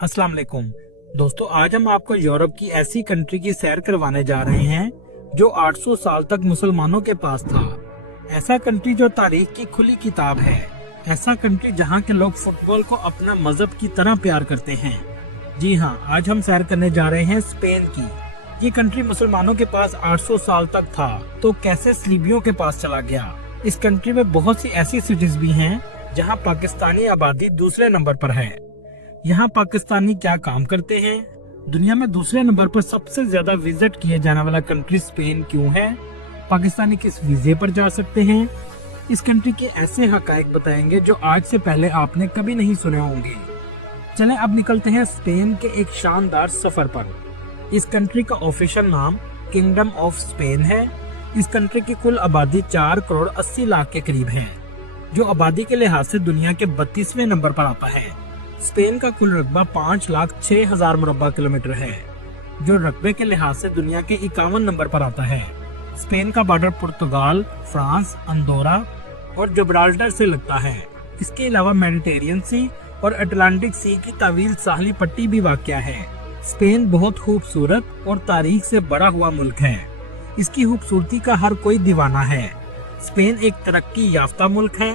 अस्सलाम वालेकुम दोस्तों, आज हम आपको यूरोप की ऐसी कंट्री की सैर करवाने जा रहे हैं जो 800 साल तक मुसलमानों के पास था। ऐसा कंट्री जो तारीख की खुली किताब है। ऐसा कंट्री जहां के लोग फुटबॉल को अपना मजहब की तरह प्यार करते हैं। जी हां, आज हम सैर करने जा रहे हैं स्पेन की। ये कंट्री मुसलमानों के पास 800 साल तक था, तो कैसे सलीबियों के पास चला गया। इस कंट्री में बहुत सी ऐसी सिटीज भी हैं जहां पाकिस्तानी आबादी दूसरे नंबर पर है। यहाँ पाकिस्तानी क्या काम करते हैं, दुनिया में दूसरे नंबर पर सबसे ज्यादा विजिट किए जाने वाला कंट्री स्पेन क्यों है, पाकिस्तानी किस वीजे पर जा सकते हैं, इस कंट्री के ऐसे हकायक बताएंगे जो आज से पहले आपने कभी नहीं सुने होंगे। चलें अब निकलते हैं स्पेन के एक शानदार सफर पर। इस कंट्री का ऑफिशियल नाम किंगडम ऑफ स्पेन है। इस कंट्री की कुल आबादी 4 करोड़ 80 लाख के करीब है, जो आबादी के लिहाज से दुनिया के 32वें नंबर पर आता है। स्पेन का कुल रकबा 5,06,000 मुरब्बा किलोमीटर है, जो रकबे के लिहाज से दुनिया के 51 नंबर पर आता है। स्पेन का बॉर्डर पुर्तगाल, फ्रांस, अंदोरा और जब्राल्टर से लगता है। इसके अलावा मेडिटेरियन सी और अटलांटिक सी की तवील साहली पट्टी भी वाक़या है। स्पेन बहुत खूबसूरत और तारीख से बड़ा हुआ मुल्क है। इसकी खूबसूरती का हर कोई दीवाना है। स्पेन एक तरक्की याफ्ता मुल्क है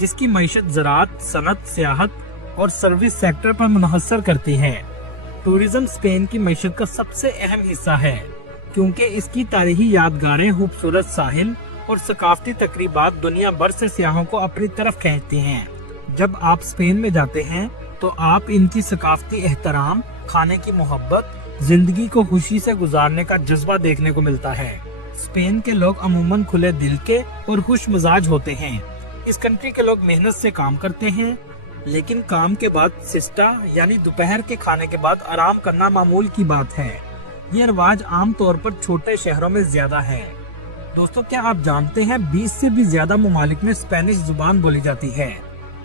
जिसकी मईशत ज़राअत, सनत, सियाहत और सर्विस सेक्टर पर मुनहसर करती है। टूरिज्म स्पेन की मईशत का सबसे अहम हिस्सा है, क्योंकि इसकी तारीखी यादगारें, खूबसूरत साहिल और सकाफती तकरीबात दुनिया भर से सियाहों को अपनी तरफ खींचती हैं। जब आप स्पेन में जाते हैं तो आप इनकी सकाफती एहतराम, खाने की मोहब्बत, जिंदगी को खुशी से गुजारने का जज्बा देखने को मिलता है। स्पेन के लोग अमूमन खुले दिल के और खुश मिजाज होते हैं। इस कंट्री के लोग मेहनत से काम करते हैं, लेकिन काम के बाद सिस्टा यानी दोपहर के खाने के बाद आराम करना मामूल की बात है। ये रिवाज आम तौर पर छोटे शहरों में ज्यादा है। दोस्तों, क्या आप जानते हैं 20 से भी ज्यादा ममालिक में स्पेनिश जुबान बोली जाती है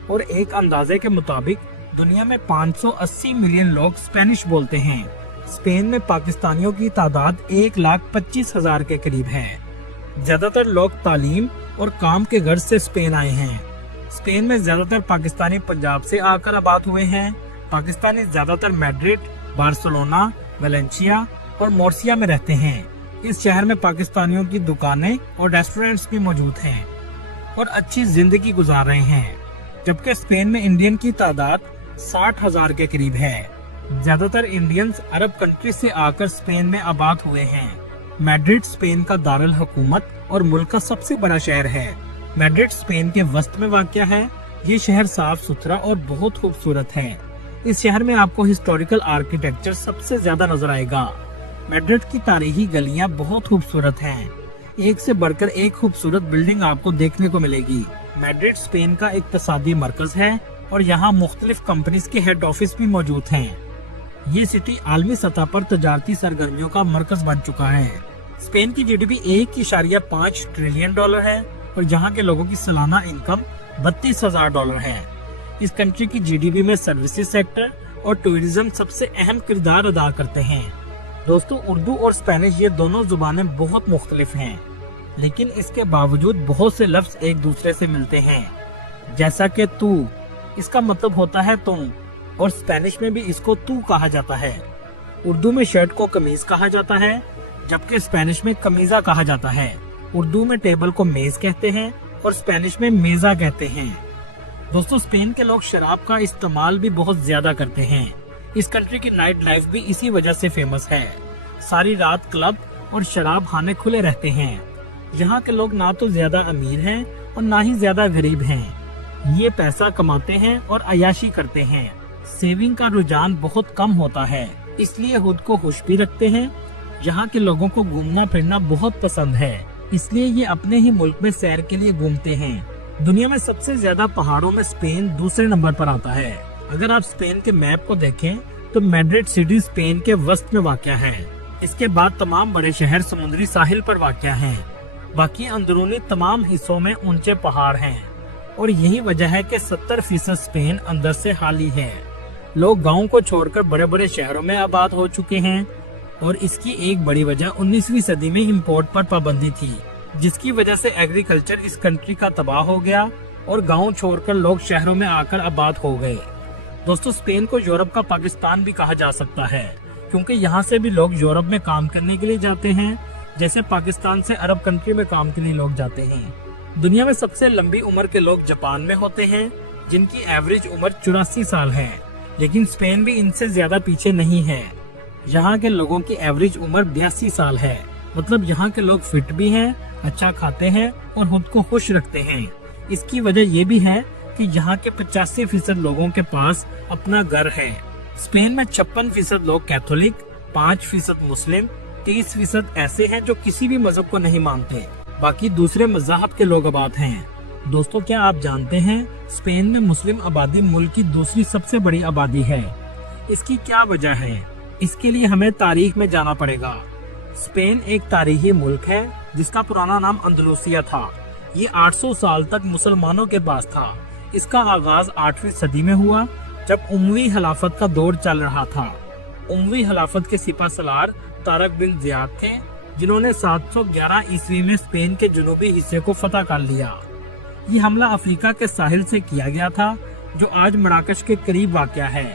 और एक अंदाजे के मुताबिक दुनिया में 580 मिलियन लोग स्पेनिश बोलते हैं। स्पेन में पाकिस्तानियों की तादाद 1,25,000 के करीब है। ज्यादातर लोग तालीम और काम के गर्ज से स्पेन आए हैं। स्पेन में ज्यादातर पाकिस्तानी पंजाब से आकर आबाद हुए हैं। पाकिस्तानी ज्यादातर मैड्रिड, बार्सिलोना, वेलेंसिया और मोर्सिया में रहते हैं। इस शहर में पाकिस्तानियों की दुकानें और रेस्टोरेंट्स भी मौजूद हैं और अच्छी जिंदगी गुजार रहे हैं। जबकि स्पेन में इंडियन की तादाद 60,000 के करीब है। ज्यादातर इंडियंस अरब कंट्री से आकर स्पेन में आबाद हुए हैं। मैड्रिड स्पेन का दारुल हुकूमत और मुल्क का सबसे बड़ा शहर है। मैड्रिड स्पेन के वस्त में वाक़या है। ये शहर साफ सुथरा और बहुत खूबसूरत है। इस शहर में आपको हिस्टोरिकल आर्किटेक्चर सबसे ज्यादा नजर आएगा। मैड्रिड की तारीखी गलियां बहुत खूबसूरत हैं। एक से बढ़कर एक खूबसूरत बिल्डिंग आपको देखने को मिलेगी। मैड्रिड स्पेन का इक्तिसादी मरकज है और यहाँ मुख्तलिफ कंपनीज के हेड ऑफिस भी मौजूद हैं। ये सिटी आलमी सतह पर तजारती सरगर्मियों का मरकज बन चुका है। स्पेन की GDP 1.5 ट्रिलियन डॉलर है और यहाँ के लोगों की सालाना इनकम $32,000 है। इस कंट्री की GDP में सर्विसेज सेक्टर और टूरिज्म सबसे अहम किरदार अदा करते हैं। दोस्तों, उर्दू और स्पेनिश ये दोनों जुबानें बहुत मुख्तलिफ हैं, लेकिन इसके बावजूद बहुत से लफ्ज एक दूसरे से मिलते हैं। जैसा कि तू, इसका मतलब होता है तुम, और स्पेनिश में भी इसको तू कहा जाता है। उर्दू में शर्ट को कमीज कहा जाता है, जबकि स्पेनिश में कमीजा कहा जाता है। उर्दू में टेबल को मेज कहते हैं और स्पेनिश में मेजा कहते हैं। दोस्तों, स्पेन के लोग शराब का इस्तेमाल भी बहुत ज्यादा करते हैं। इस कंट्री की नाइट लाइफ भी इसी वजह से फेमस है। सारी रात क्लब और शराब खाने खुले रहते हैं। यहाँ के लोग ना तो ज्यादा अमीर हैं और ना ही ज्यादा गरीब हैं। ये पैसा कमाते हैं और अयाशी करते हैं। सेविंग का रुझान बहुत कम होता है, इसलिए खुद को खुश भी रखते हैं। यहाँ के लोगों को घूमना फिरना बहुत पसंद है, इसलिए ये अपने ही मुल्क में सैर के लिए घूमते हैं। दुनिया में सबसे ज्यादा पहाड़ों में स्पेन दूसरे नंबर पर आता है। अगर आप स्पेन के मैप को देखें तो मैड्रिड सिटी स्पेन के वस्त में वाक़या है। इसके बाद तमाम बड़े शहर समुद्री साहिल पर वाक़या हैं। बाकी अंदरूनी तमाम हिस्सों में ऊंचे पहाड़ हैं और यही वजह है कि 70% स्पेन अंदर से खाली है। लोग गाँव को छोड़कर बड़े बड़े शहरों में आबाद हो चुके हैं और इसकी एक बड़ी वजह 19वीं सदी में इंपोर्ट पर पाबंदी थी, जिसकी वजह से एग्रीकल्चर इस कंट्री का तबाह हो गया और गांव छोड़कर लोग शहरों में आकर आबाद हो गए। दोस्तों स्पेन को यूरोप का पाकिस्तान भी कहा जा सकता है, क्योंकि यहाँ से भी लोग यूरोप में काम करने के लिए जाते हैं, जैसे पाकिस्तान से अरब कंट्री में काम के लिए लोग जाते हैं। दुनिया में सबसे लंबी उम्र के लोग जापान में होते हैं, जिनकी एवरेज उम्र 84 साल है, लेकिन स्पेन भी इनसे ज्यादा पीछे नहीं है। यहाँ के लोगों की एवरेज उम्र 82 साल है। मतलब यहाँ के लोग फिट भी हैं, अच्छा खाते हैं और खुद को खुश रखते हैं। इसकी वजह ये भी है कि यहाँ के 85% लोगों के पास अपना घर है। स्पेन में 56% लोग कैथोलिक, 5% मुस्लिम, 30% ऐसे हैं जो किसी भी मजहब को नहीं मानते। बाकी दूसरे मज़हब के लोग आबाद हैं। दोस्तों क्या आप जानते हैं स्पेन में मुस्लिम आबादी मुल्क की दूसरी सबसे बड़ी आबादी है। इसकी क्या वजह है? इसके लिए हमें तारीख में जाना पड़ेगा। स्पेन एक तारीखी मुल्क है जिसका पुराना नाम अंदलूसिया था। ये 800 साल तक मुसलमानों के पास था। इसका आगाज 8वीं सदी में हुआ, जब उमवी खिलाफत का दौर चल रहा था। उमवी खिलाफत के सिपहसालार तारक बिन ज़ियाद थे, जिन्होंने 711 ईस्वी में स्पेन के जनूबी हिस्से को फतह कर लिया। ये हमला अफ्रीका के साहिल से किया गया था, जो आज मराकश के करीब वाक़या है।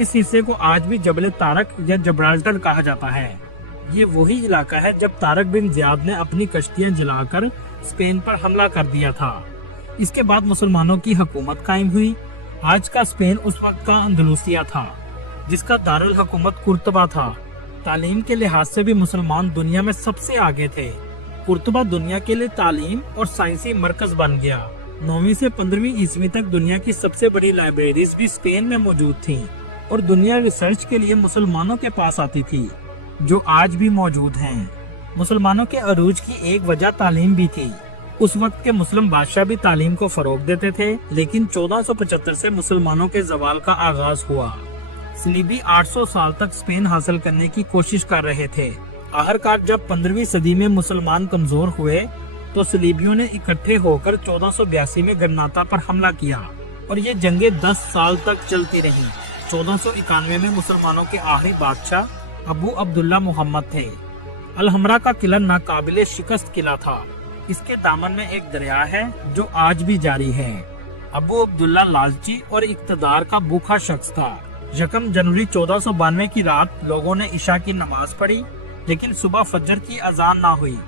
इस हिस्से को आज भी जबल तारक या जब्राल्टर कहा जाता है। ये वही इलाका है जब तारक बिन ज़ियाद ने अपनी कश्तियां जलाकर स्पेन पर हमला कर दिया था। इसके बाद मुसलमानों की हुकूमत कायम हुई। आज का स्पेन उस वक्त का अंदलूसिया था, जिसका दारुल हुकूमत कुर्तबा था। तालीम के लिहाज से भी मुसलमान दुनिया में सबसे आगे थे। कुर्तबा दुनिया के लिए तालीम और साइंसी मरकज बन गया। 9वीं से 15वीं ईस्वी तक दुनिया की सबसे बड़ी लाइब्रेरीज भी स्पेन में मौजूद थीं और दुनिया रिसर्च के लिए मुसलमानों के पास आती थी, जो आज भी मौजूद हैं। मुसलमानों के अरूज की एक वजह तालीम भी थी। उस वक्त के मुस्लिम बादशाह भी तालीम को फरोग देते थे, लेकिन 1475 से मुसलमानों के जवाल का आगाज हुआ। सलीबी 800 साल तक स्पेन हासिल करने की कोशिश कर रहे थे। आखिरकार जब 15वीं सदी में मुसलमान कमजोर हुए तो सलीबियों ने इकट्ठे होकर 1482 में गरनाता पर हमला किया और ये जंगें 10 साल तक चलती रहीं। 1491 में मुसलमानों के आखिरी बादशाह अबू अब्दुल्ला मोहम्मद थे। अलहमरा का किला नाकाबिले शिकस्त किला था। इसके दामन में एक दरिया है जो आज भी जारी है। अबू अब्दुल्ला लालची और इक्तदार का भूखा शख्स था। 1 जनवरी 1492 की रात लोगों ने इशा की नमाज पढ़ी, लेकिन सुबह फजर की अजान ना हुई।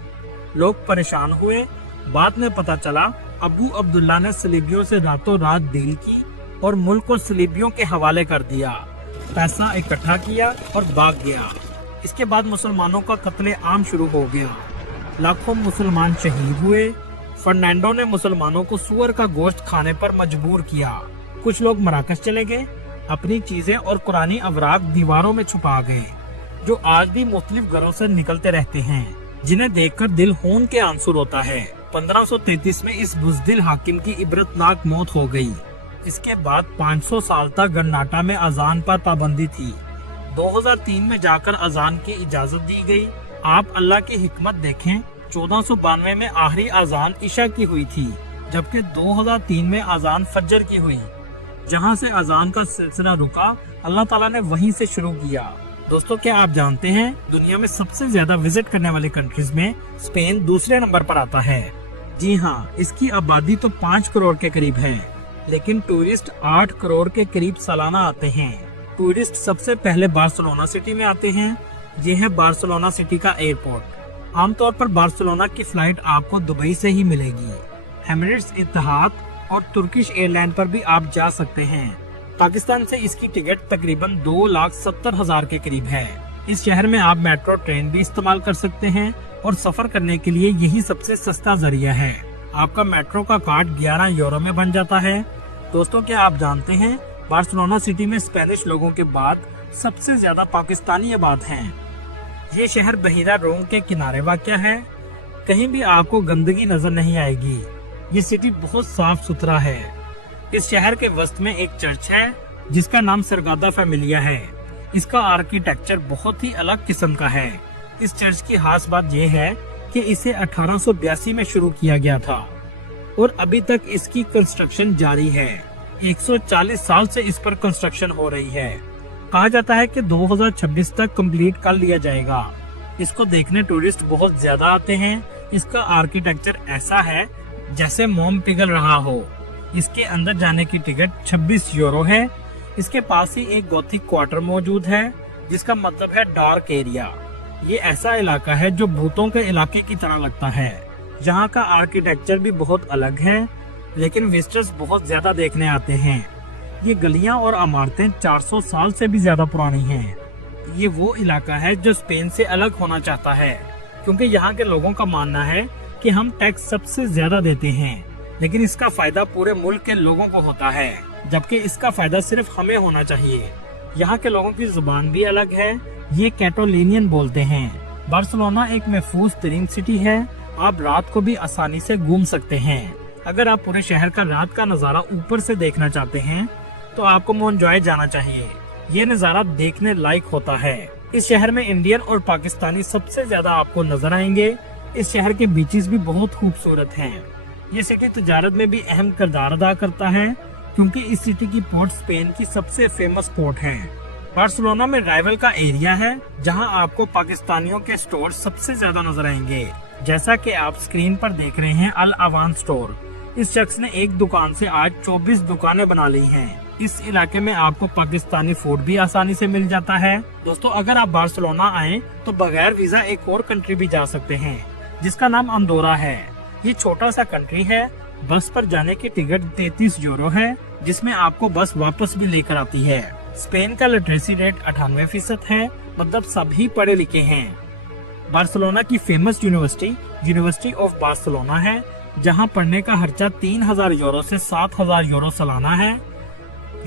लोग परेशान हुए। बाद में पता चला अबू अब्दुल्ला ने सलीबियों से रातों रात डील की और मुल्क को सलीबियों के हवाले कर दिया। पैसा इकट्ठा किया और भाग गया। इसके बाद मुसलमानों का कत्ले आम शुरू हो गया। लाखों मुसलमान शहीद हुए। फर्नांडो ने मुसलमानों को सूअर का गोश्त खाने पर मजबूर किया। कुछ लोग मराकश चले गए, अपनी चीजें और कुरानी अवराक दीवारों में छुपा गए, जो आज भी मुख्तलिफ घरों से निकलते रहते हैं, जिन्हें देखकर दिल खून के आंसू रोता है। 1533 में इस बुज़दिल हाकिम की इबरतनाक मौत हो गई। इसके बाद 500 साल तक गरनाटा में अजान पर पाबंदी थी। 2003 में जाकर अजान की इजाजत दी गई। आप अल्लाह की हिकमत देखें, 1492 में आखिरी अजान इशा की हुई थी, जबकि 2003 में अजान फजर की हुई। जहां से अजान का सिलसिला रुका, अल्लाह ताला ने वहीं से शुरू किया। दोस्तों क्या आप जानते हैं दुनिया में सबसे ज्यादा विजिट करने वाली कंट्रीज में स्पेन दूसरे नंबर पर आता है। जी हाँ, इसकी आबादी तो 5 करोड़ के करीब है, लेकिन टूरिस्ट 8 करोड़ के करीब सालाना आते हैं। टूरिस्ट सबसे पहले बार्सिलोना सिटी में आते हैं। ये है बार्सिलोना सिटी का एयरपोर्ट। आमतौर पर बार्सिलोना की फ्लाइट आपको दुबई से ही मिलेगी। एमिरेट्स, इत्तेहाद और तुर्किश एयरलाइन पर भी आप जा सकते हैं। पाकिस्तान से इसकी टिकट तकरीबन 2,70,000 के करीब है। इस शहर में आप मेट्रो ट्रेन भी इस्तेमाल कर सकते हैं और सफर करने के लिए यही सबसे सस्ता जरिया है। आपका मेट्रो का कार्ड 11 यूरो में बन जाता है। दोस्तों क्या आप जानते हैं बार्सिलोना सिटी में स्पेनिश लोगों के बाद सबसे ज्यादा पाकिस्तानी आबाद हैं। ये शहर बहीरा रोम के किनारे वाक़या है। कहीं भी आपको गंदगी नजर नहीं आएगी। ये सिटी बहुत साफ सुथरा है। इस शहर के वस्त में एक चर्च है जिसका नाम सरगादा फैमिलिया है। इसका आर्किटेक्चर बहुत ही अलग किस्म का है। इस चर्च की खास बात यह है कि इसे 1882 में शुरू किया गया था और अभी तक इसकी कंस्ट्रक्शन जारी है। 140 साल से इस पर कंस्ट्रक्शन हो रही है। कहा जाता है कि 2026 तक कंप्लीट कर लिया जाएगा। इसको देखने टूरिस्ट बहुत ज्यादा आते हैं। इसका आर्किटेक्चर ऐसा है जैसे मोम पिघल रहा हो। इसके अंदर जाने की टिकट 26 यूरो है। इसके पास ही एक गॉथिक क्वार्टर मौजूद है, जिसका मतलब है डार्क एरिया। ये ऐसा इलाका है जो भूतों के इलाके की तरह लगता है। यहाँ का आर्किटेक्चर भी बहुत अलग है, लेकिन विजिटर्स बहुत ज्यादा देखने आते हैं। ये गलियां और इमारतें 400 साल से भी ज्यादा पुरानी हैं। ये वो इलाका है जो स्पेन से अलग होना चाहता है, क्योंकि यहाँ के लोगों का मानना है कि हम टैक्स सबसे ज्यादा देते हैं, लेकिन इसका फायदा पूरे मुल्क के लोगों को होता है, जबकि इसका फायदा सिर्फ हमें होना चाहिए। यहाँ के लोगों की जुबान भी अलग है, ये कैटोलिनियन बोलते हैं। बार्सिलोना एक महफूज तरीन सिटी है, आप रात को भी आसानी से घूम सकते हैं। अगर आप पूरे शहर का रात का नजारा ऊपर से देखना चाहते हैं तो आपको मोन्जॉय जाना चाहिए। ये नजारा देखने लायक होता है। इस शहर में इंडियन और पाकिस्तानी सबसे ज्यादा आपको नजर आएंगे। इस शहर के बीचेस भी बहुत खूबसूरत हैं। ये सिटी तजारत में भी अहम किरदार अदा करता है, क्योंकि इस सिटी की पोर्ट स्पेन की सबसे फेमस पोर्ट है। बार्सिलोना में राइवल का एरिया है, जहां आपको पाकिस्तानियों के स्टोर सबसे ज्यादा नजर आएंगे। जैसा कि आप स्क्रीन पर देख रहे हैं, अल अवान स्टोर। इस शख्स ने एक दुकान से आज 24 दुकानें बना ली हैं। इस इलाके में आपको पाकिस्तानी फूड भी आसानी से मिल जाता है। दोस्तों, अगर आप बार्सिलोना आए तो बगैर वीजा एक और कंट्री भी जा सकते हैं, जिसका नाम अंदोरा है। ये छोटा सा कंट्री है। बस पर जाने की टिकट 33 यूरो है, जिसमें आपको बस वापस भी लेकर आती है। स्पेन का लिटरेसी रेट 98% है, मतलब सभी पढ़े लिखे हैं। बार्सिलोना की फेमस यूनिवर्सिटी ऑफ बार्सिलोना है, जहां पढ़ने का खर्चा 3000 यूरो से 7000 यूरो सालाना है।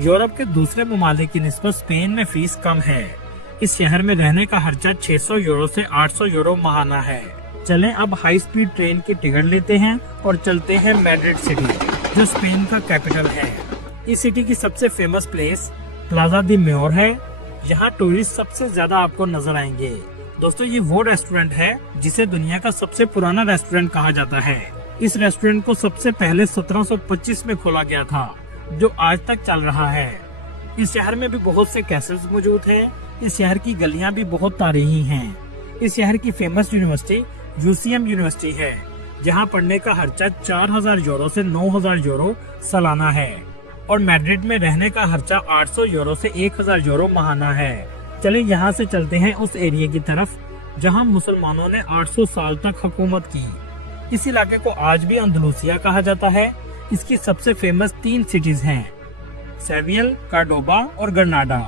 यूरोप के दूसरे ममालिक की निस्बत स्पेन में फीस कम है। इस शहर में रहने का खर्चा 600 यूरो से 800 यूरो माहाना है। चलें अब हाई स्पीड ट्रेन की टिकट लेते हैं और चलते हैं मैड्रिड सिटी, जो स्पेन का कैपिटल है। इस सिटी की सबसे फेमस प्लेस प्लाजा दी मेयोर है। यहाँ टूरिस्ट सबसे ज्यादा आपको नजर आएंगे। दोस्तों, ये वो रेस्टोरेंट है जिसे दुनिया का सबसे पुराना रेस्टोरेंट कहा जाता है। इस रेस्टोरेंट को सबसे पहले 1725 में खोला गया था, जो आज तक चल रहा है। इस शहर में भी बहुत से कैसल्स मौजूद हैं। इस शहर की गलियां भी बहुत तारीखी हैं। इस शहर की फेमस यूनिवर्सिटी यूसीएम यूनिवर्सिटी है, जहां पढ़ने का खर्चा 4000 यूरो से 9000 यूरो सालाना है, और मैड्रिड में रहने का खर्चा 800 यूरो से 1000 यूरो माहाना है। चलिए यहाँ से चलते हैं उस एरिया की तरफ जहां मुसलमानों ने 800 साल तक हुकूमत की। इस इलाके को आज भी अंदलूसिया कहा जाता है। इसकी सबसे फेमस 3 सिटीज हैं, सेवियल, कार्डोबा और ग्रनाडा।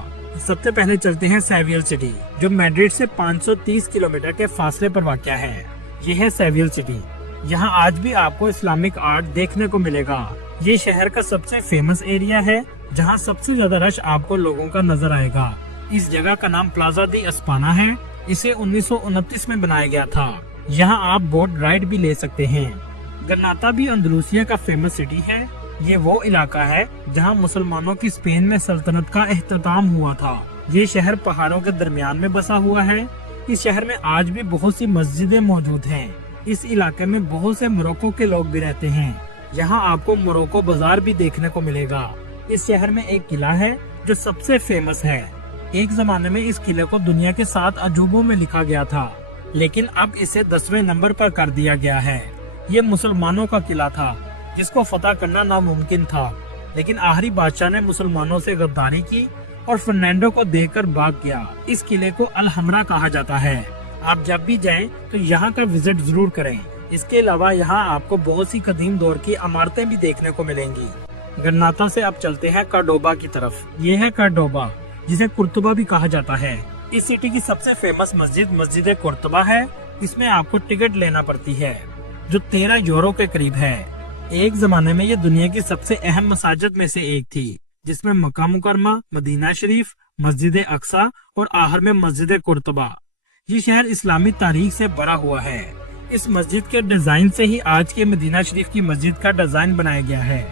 सबसे पहले चलते हैं सेवियल सिटी, जो मैड्रिड से 530 किलोमीटर के फासले पर वाक़या है। यह है सेवियल सिटी। यहाँ आज भी आपको इस्लामिक आर्ट देखने को मिलेगा। ये शहर का सबसे फेमस एरिया है, जहाँ सबसे ज्यादा रश आपको लोगों का नजर आएगा। इस जगह का नाम प्लाजा दी अस्पाना है। इसे 1929 में बनाया गया था। यहाँ आप बोट राइड भी ले सकते हैं। ग्रनाता भी अंदलूसिया का फेमस सिटी है। ये वो इलाका है जहाँ मुसलमानों की स्पेन में सल्तनत का एख्तिताम हुआ था। ये शहर पहाड़ों के दरमियान में बसा हुआ है। इस शहर में आज भी बहुत सी मस्जिदें मौजूद हैं। इस इलाके में बहुत से मोरक्को के लोग भी रहते हैं। यहाँ आपको मोरक्को बाजार भी देखने को मिलेगा। इस शहर में एक किला है जो सबसे फेमस है। एक जमाने में इस किले को दुनिया के 7 अजूबों में लिखा गया था, लेकिन अब इसे 10वें नंबर पर कर दिया गया है। ये मुसलमानों का किला था, जिसको फतह करना नामुमकिन था, लेकिन आखिरी बादशाह ने मुसलमानों से गद्दारी की और फर्नांडो को देकर भाग गया। इस किले को अल हमरा कहा जाता है। आप जब भी जाएं तो यहाँ का विजिट जरूर करें। इसके अलावा यहाँ आपको बहुत सी कदीम दौर की इमारतें भी देखने को मिलेंगी। ग्रनाता से अब चलते हैं कार्डोबा की तरफ। ये है कार्डोबा, जिसे कुर्तुबा भी कहा जाता है। इस सिटी की सबसे फेमस मस्जिद कुर्तुबा है। इसमें आपको टिकट लेना पड़ती है, जो 13 यूरो के करीब है। एक जमाने में ये दुनिया की सबसे अहम मसाजिद में से एक थी, जिसमें मक्का मुकरमा, मदीना शरीफ, मस्जिद अक्सा और आखिर में मस्जिद कुर्तुबा। ये शहर इस्लामी तारीख से भरा हुआ है। इस मस्जिद के डिजाइन से ही आज के मदीना शरीफ की मस्जिद का डिजाइन बनाया गया है।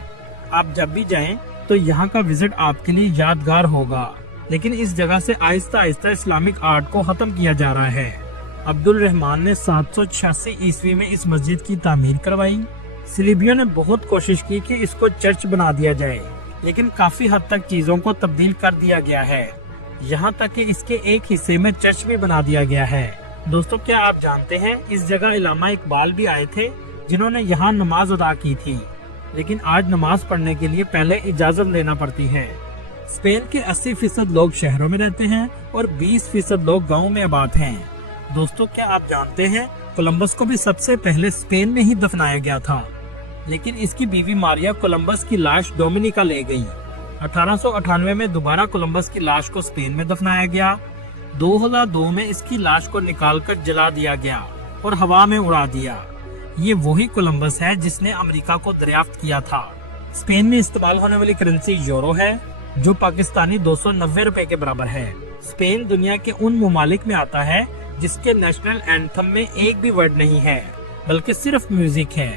आप जब भी जाएं तो यहाँ का विजिट आपके लिए यादगार होगा। लेकिन इस जगह से आहिस्ता आहिस्ता इस्लामिक आर्ट को खत्म किया जा रहा है। अब्दुल रहमान ने 786 ईस्वी में इस मस्जिद की तामीर करवाई। सिलिबियों ने बहुत कोशिश की कि इसको चर्च बना दिया जाए, लेकिन काफी हद तक चीजों को तब्दील कर दिया गया है। यहाँ तक कि इसके एक हिस्से में चर्च भी बना दिया गया है। दोस्तों, क्या आप जानते हैं इस जगह इल्लामा इकबाल भी आए थे, जिन्होंने यहाँ नमाज अदा की थी। लेकिन आज नमाज पढ़ने के लिए पहले इजाजत लेना पड़ती है। स्पेन के 80% लोग शहरों में रहते हैं और 20% लोग गाँव में आबाद हैं। दोस्तों, क्या आप जानते हैं कोलंबस को भी सबसे पहले स्पेन में ही दफनाया गया था, लेकिन इसकी बीवी मारिया कोलंबस की लाश डोमिनिका ले गई। 1898 में दोबारा कोलंबस की लाश को स्पेन में दफनाया गया। 2002 में इसकी लाश को निकालकर जला दिया गया और हवा में उड़ा दिया। ये वही कोलंबस है जिसने अमेरिका को दरियाफ्त किया था। स्पेन में इस्तेमाल होने वाली करेंसी यूरो है, जो पाकिस्तानी 290 रुपए के बराबर है। स्पेन दुनिया के उन ममालिक में आता है जिसके नेशनल एंथम में एक भी वर्ड नहीं है, बल्कि सिर्फ म्यूजिक है।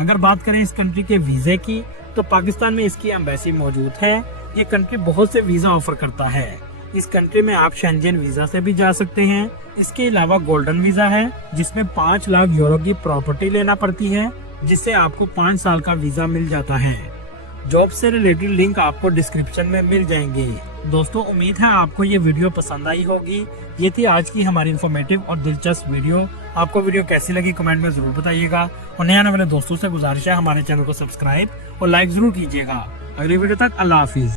अगर बात करें इस कंट्री के वीजे की, तो पाकिस्तान में इसकी एम्बेसी मौजूद है। ये कंट्री बहुत से वीजा ऑफर करता है। इस कंट्री में आप शेंजन वीजा से भी जा सकते हैं। इसके अलावा गोल्डन वीजा है, जिसमें 5 लाख यूरो की प्रॉपर्टी लेना पड़ती है, जिससे आपको 5 साल का वीजा मिल जाता है। जॉब से रिलेटेड लिंक आपको डिस्क्रिप्शन में मिल जाएंगे। दोस्तों, उम्मीद है आपको ये वीडियो पसंद आई होगी। ये थी आज की हमारी इन्फॉर्मेटिव और दिलचस्प वीडियो। आपको वीडियो कैसी लगी कमेंट में जरूर बताइएगा और नए आने वाले दोस्तों से गुजारिश है हमारे चैनल को सब्सक्राइब और लाइक जरूर कीजिएगा। अगली वीडियो तक अल्लाह हाफिज।